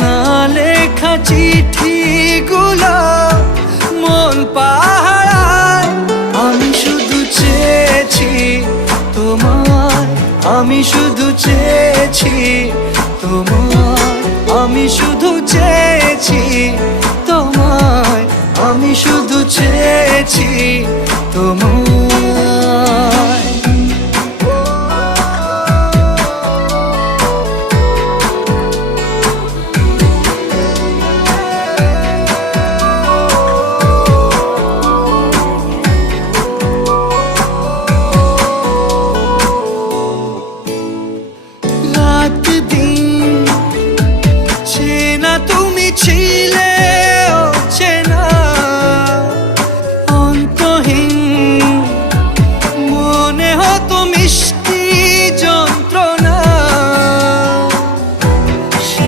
না লেখা চিঠিগুলো মন পাহারায়। আমি শুধু চেয়েছি তোমায়, আমি শুধু চেয়েছি তোমায়, আমি শুধু চেয়েছি তোমায়, আমি শুধু চেয়েছি তোমায়।